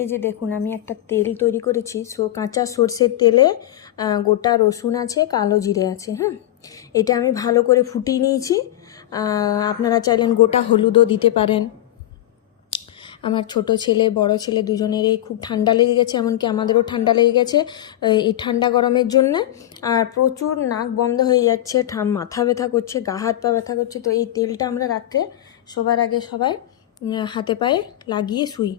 এই যে দেখুন আমি একটা তেল তৈরি করেছি, কাঁচা সর্ষের তেলে গোটা রসুন আছে, কালো জিরে আছে। হ্যাঁ, এটা আমি ভালো করে ফুটিয়ে নিয়েছি। আপনারা চাইলেন গোটা হলুদও দিতে পারেন। আমার ছোট ছেলে বড় ছেলে দুজনেরই খুব ঠান্ডা লেগে গেছে, এমনকি আমাদেরও ঠান্ডা লেগে গেছে এই ঠান্ডা গরমের জন্য। আর প্রচুর নাক বন্ধ হয়ে যাচ্ছে, মাথা ব্যথা করছে, গা হাত পা ব্যথা করছে। তো এই তেলটা আমরা রাত্রে শোবার আগে সবাই হাতে পায়ে লাগিয়ে শুই।